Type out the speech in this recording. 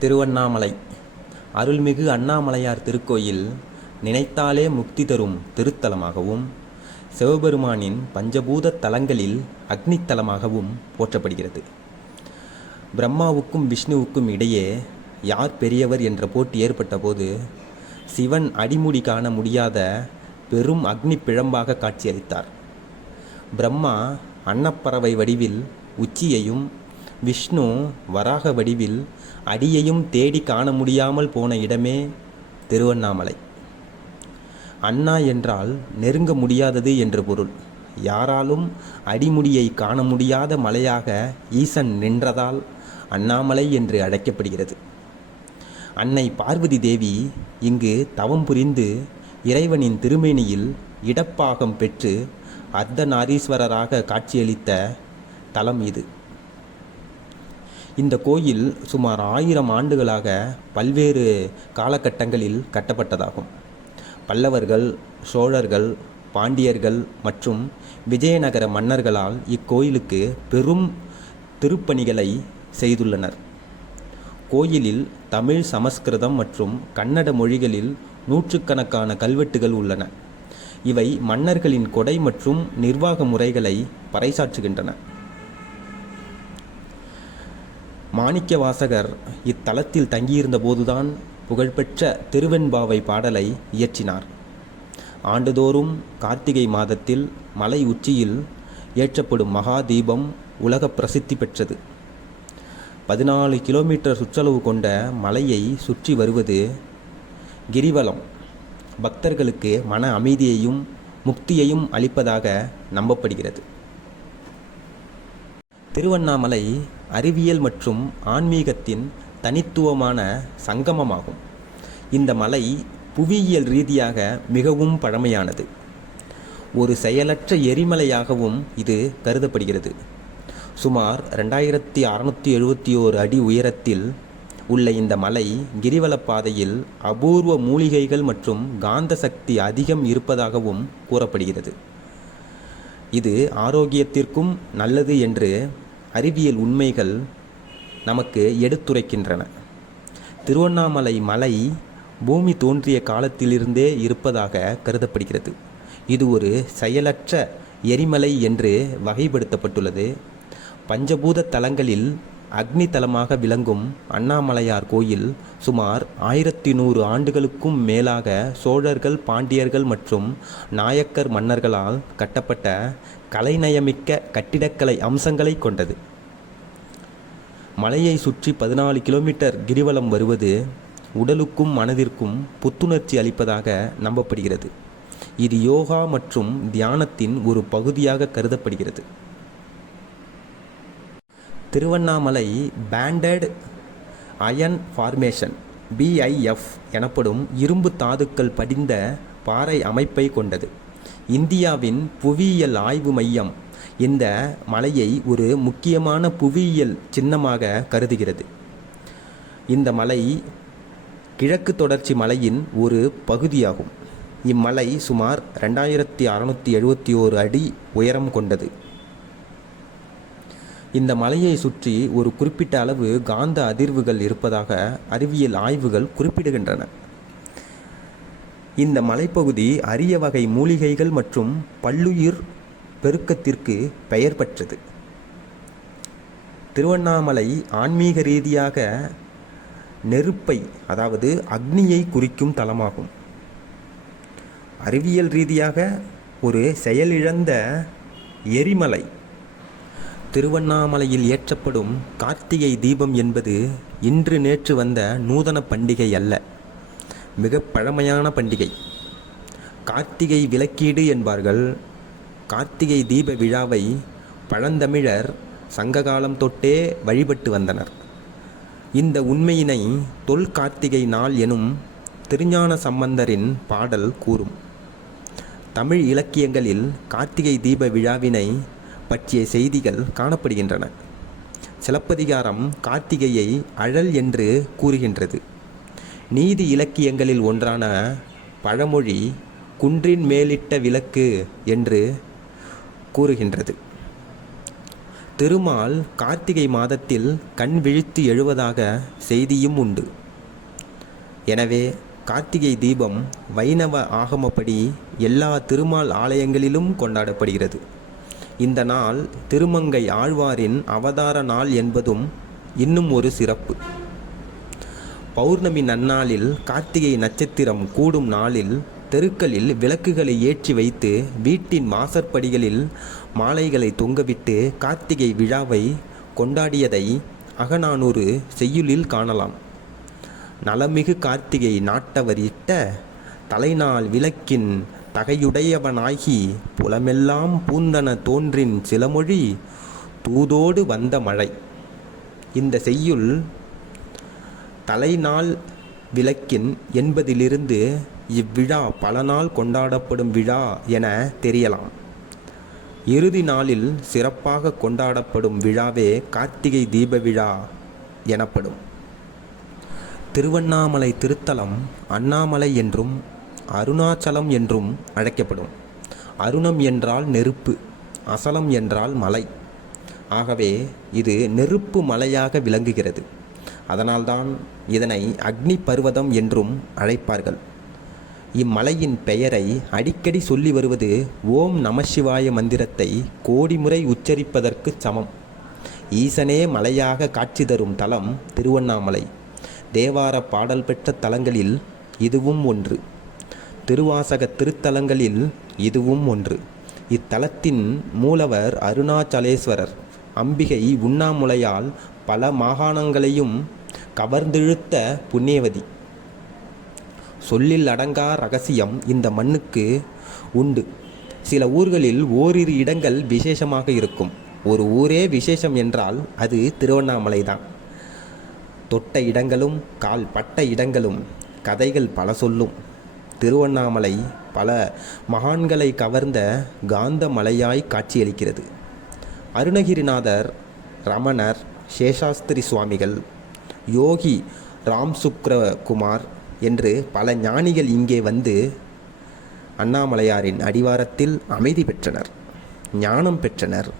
திருவண்ணாமலை அருள்மிகு அண்ணாமலையார் திருக்கோயில் நினைத்தாலே முக்தி தரும் திருத்தலமாகவும் சிவபெருமானின் பஞ்சபூத தலங்களில் அக்னித்தலமாகவும் போற்றப்படுகிறது. பிரம்மாவுக்கும் விஷ்ணுவுக்கும் இடையே யார் பெரியவர் என்ற போட்டி ஏற்பட்ட போது சிவன் அடிமுடி காண முடியாத பெரும் அக்னி பிழம்பாக காட்சியளித்தார். பிரம்மா அன்னப்பறவை வடிவில் உச்சியையும் விஷ்ணு வராக வடிவில் அடியையும் தேடி காண முடியாமல் போன இடமே திருவண்ணாமலை. அண்ணா என்றால் நெருங்க முடியாதது என்று பொருள். யாராலும் அடிமுடியை காண முடியாத மலையாக ஈசன் நின்றதால் அண்ணாமலை என்று அழைக்கப்படுகிறது. அன்னை பார்வதி தேவி இங்கு தவம் புரிந்து இறைவனின் திருமேனியில் இடப்பாகம் பெற்று அர்த்தநாரீஸ்வரராக காட்சியளித்த தலம் இது. இந்த கோயில் சுமார் 1000 ஆண்டுகளாக பல்வேறு காலகட்டங்களில் கட்டப்பட்டதாகும். பல்லவர்கள், சோழர்கள், பாண்டியர்கள் மற்றும் விஜயநகர மன்னர்களால் இக்கோயிலுக்கு பெரும் திருப்பணிகளை செய்துள்ளனர். கோயிலில் தமிழ், சமஸ்கிருதம் மற்றும் கன்னட மொழிகளில் நூற்றுக்கணக்கான கல்வெட்டுகள் உள்ளன. இவை மன்னர்களின் கொடை மற்றும் நிர்வாக முறைகளை பறைசாற்றுகின்றன. மாணிக்கவாசகர் இத்தலத்தில் தங்கியிருந்த போதுதான் புகழ்பெற்ற திருவெண்பாவை பாடலை இயற்றினார். ஆண்டுதோறும் கார்த்திகை மாதத்தில் மலை உச்சியில் ஏற்றப்படும் மகா தீபம் உலக பிரசித்தி பெற்றது. 14 கிலோமீட்டர் சுற்றளவு கொண்ட மலையை சுற்றி வருவது கிரிவலம் பக்தர்களுக்கு மன அமைதியையும் முக்தியையும் அளிப்பதாக நம்பப்படுகிறது. திருவண்ணாமலை அறிவியல் மற்றும் ஆன்மீகத்தின் தனித்துவமான சங்கமமாகும். இந்த மலை புவியியல் ரீதியாக மிகவும் பழமையானது. ஒரு செயலற்ற எரிமலையாகவும் இது கருதப்படுகிறது. சுமார் 2671 அடி உயரத்தில் உள்ள இந்த மலை கிரிவலப்பாதையில் அபூர்வ மூலிகைகள் மற்றும் காந்த சக்தி அதிகம் இருப்பதாகவும் கூறப்படுகிறது. இது ஆரோக்கியத்திற்கும் நல்லது என்று அறிவியல் உண்மைகள் நமக்கு எடுத்துரைக்கின்றன. திருவண்ணாமலை மலை பூமி தோன்றிய காலத்திலிருந்தே இருப்பதாக கருதப்படுகிறது. இது ஒரு செயலற்ற எரிமலை என்று வகைப்படுத்தப்பட்டுள்ளது. பஞ்சபூத தலங்களில் அக்னி தலமாக விளங்கும் அண்ணாமலையார் கோயில் சுமார் 1100 ஆண்டுகளுக்கும் மேலாக சோழர்கள், பாண்டியர்கள் மற்றும் நாயக்கர் மன்னர்களால் கட்டப்பட்ட கலைநயமிக்க கட்டிடக்கலை அம்சங்களை கொண்டது. மலையை சுற்றி 14 கிலோமீட்டர் கிரிவலம் வருவது உடலுக்கும் மனதிற்கும் புத்துணர்ச்சி அளிப்பதாக நம்பப்படுகிறது. இது யோகா மற்றும் தியானத்தின் ஒரு பகுதியாக கருதப்படுகிறது. Tiruvannamalai banded iron formation BIF எனப்படும் இரும்பு தாதுக்கள் படிந்த பாறை அமைப்பை கொண்டது. இந்தியாவின் புவியியல் ஆய்வு மையம் இந்த மலையை ஒரு முக்கியமான புவியியல் சின்னமாக கருதுகிறது. இந்த மலை கிழக்கு தொடர்ச்சி மலையின் ஒரு பகுதியாகும். இம்மலை சுமார் 2671 அடி உயரம் கொண்டது. இந்த மலையை சுற்றி ஒரு குறிப்பிட்ட அளவு காந்த அதிர்வுகள் இருப்பதாக அறிவியல் ஆய்வுகள் குறிப்பிடுகின்றன. இந்த மலைப்பகுதி அரிய வகை மூலிகைகள் மற்றும் பல்லுயிர் பெருக்கத்திற்கு பெயர் பெற்றது. திருவண்ணாமலை ஆன்மீக ரீதியாக நெருப்பை, அதாவது அக்னியை குறிக்கும் தலமாகும். அறிவியல் ரீதியாக ஒரு செயலிழந்த எரிமலை. திருவண்ணாமலையில் ஏற்றப்படும் கார்த்திகை தீபம் என்பது இன்று நேற்று வந்த நூதன பண்டிகை அல்ல, மிக பழமையான பண்டிகை. கார்த்திகை விளக்கீடு என்பார்கள். கார்த்திகை தீப விழாவை பழந்தமிழர் சங்ககாலம் தொட்டே வழிபட்டு வந்தனர். இந்த உண்மையினை தொல்கார்த்திகை நாள் எனும் திருஞான சம்பந்தரின் பாடல் கூறும். தமிழ் இலக்கியங்களில் கார்த்திகை தீப விழாவினை பற்றிய செய்திகள் காணப்படுகின்றன. சிலப்பதிகாரம் கார்த்திகையை அழல் என்று கூறுகின்றது. நீதி இலக்கியங்களில் ஒன்றான பழமொழி குன்றின் மேலிட்ட விளக்கு என்று கூறுகின்றது. திருமால் கார்த்திகை மாதத்தில் கண் விழித்து எழுவதாக செய்தியும் உண்டு. எனவே கார்த்திகை தீபம் வைணவ ஆகமப்படி எல்லா திருமால் ஆலயங்களிலும் கொண்டாடப்படுகிறது. இந்த நாள் திருமங்கை ஆழ்வாரின் அவதார நாள் என்பதும் இன்னும் ஒரு சிறப்பு. பௌர்ணமி நன்னாளில் கார்த்திகை நட்சத்திரம் கூடும் நாளில் தெருக்களில் விளக்குகளை ஏற்றி வைத்து வீட்டின் வாசற்படிகளில் மாலைகளை தொங்கவிட்டு கார்த்திகை விழாவை கொண்டாடியதை அகநானூறு செய்யுளில் காணலாம். நலமிகு கார்த்திகை நாட்டவர் இட்ட தலைநாள் விளக்கின் தகையுடையவனாகி புலமெல்லாம் பூந்தன தோன்றின் சிலமொழி தூதோடு வந்த மழை. இந்த செய்யுள் தலைநாள் விளக்கின் என்பதிலிருந்து இவ்விழா பல நாள் கொண்டாடப்படும் விழா என தெரியலாம். இறுதி நாளில் சிறப்பாக கொண்டாடப்படும் விழாவே கார்த்திகை தீப விழா எனப்படும். திருவண்ணாமலை திருத்தலம் அண்ணாமலை என்றும் அருணாச்சலம் என்றும் அழைக்கப்படும். அருணம் என்றால் நெருப்பு, அசலம் என்றால் மலை. ஆகவே இது நெருப்பு மலையாக விளங்குகிறது. அதனால்தான் இதனை அக்னி பர்வதம் என்றும் அழைப்பார்கள். இம்மலையின் பெயரை அடிக்கடி சொல்லி வருவது ஓம் நமசிவாய மந்திரத்தை கோடி முறை உச்சரிப்பதற்கு சமம். ஈசனே மலையாக காட்சி தரும் தலம் திருவண்ணாமலை. தேவார பாடல் பெற்ற தலங்களில் இதுவும் ஒன்று. திருவாசக திருத்தலங்களில் இதுவும் ஒன்று. இத்தலத்தின் மூலவர் அருணாச்சலேஸ்வரர். அம்பிகை உண்ணாமுலையால் பல மாகாணங்களையும் கவர்ந்திழுத்த புண்ணியவதி. சொல்லில் அடங்கா ரகசியம் இந்த மண்ணுக்கு உண்டு. சில ஊர்களில் ஓரிரு இடங்கள் விசேஷமாக இருக்கும். ஒரு ஊரே விசேஷம் என்றால் அது திருவண்ணாமலை தான். தொட்ட இடங்களும் கால் பட்ட இடங்களும் கதைகள் பல சொல்லும். திருவண்ணாமலை பல மகான்களை கவர்ந்த காந்த மலையாய் காட்சியளிக்கிறது. அருணகிரிநாதர், ரமணர், சேஷாஸ்திரி சுவாமிகள், யோகி ராம்சுக்ரகுமார் என்று பல ஞானிகள் இங்கே வந்து அண்ணாமலையாரின் அடிவாரத்தில் அமைதி பெற்றனர், ஞானம் பெற்றனர்.